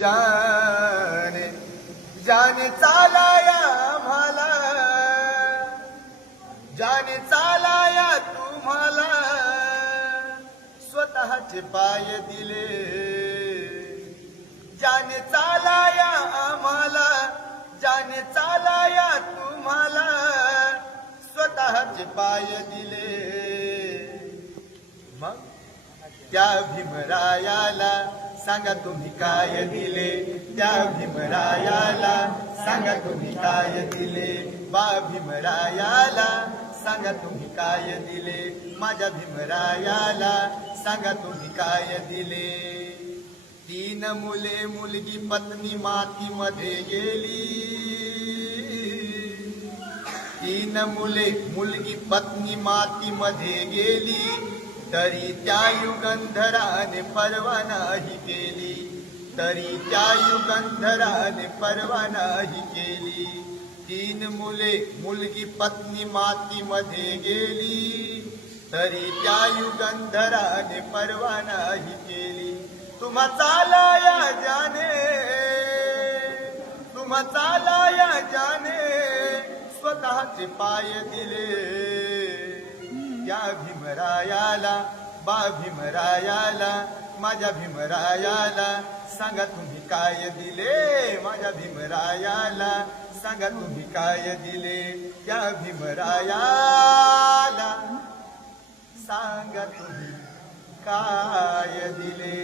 जाने जाने चालाया आम्हाला, जाने चालाया तुम्हाला, स्वतःचे पाय दिले. जाने चालाया आम्हाला, जाने चालाया तुम्हाला, स्वतःचे पाय दिले. मग त्या भीमरायाला सांगा तुम्ही काय दिले, त्या भीमरायाला सांगा तुम्ही काय दिले. बा भीमरायाला सांगा तुम्ही काय दिले, माझ्या भीमरायाला सांगा तुम्ही काय दिले. 3 मुले मुलगी पत्नी मातीमध्ये गेली, 3 मुले मुलगी पत्नी मातीमध्ये गेली, तरी त्या युगंधराने पर्वा नाही केली, तरी त्या युगंधराने पर्वा नाही केली. 3 मुले मुलगी पत्नी मातीमध्ये गेली, तरी त्या युगंधराने पर्वा नाही केली. तुम्हा चालाया जाने, तुम्हा चालाया जाने, स्वतःचे पाय दिले. या भीमरायाला, बा भीमरायाला, माझ्या भीमरायाला सांगा तुम्ही काय दिले, माझ्या भीमरायाला सांगा तुम्ही काय दिले. त्या भीमरायाला सांगा तुम्ही काय दिले.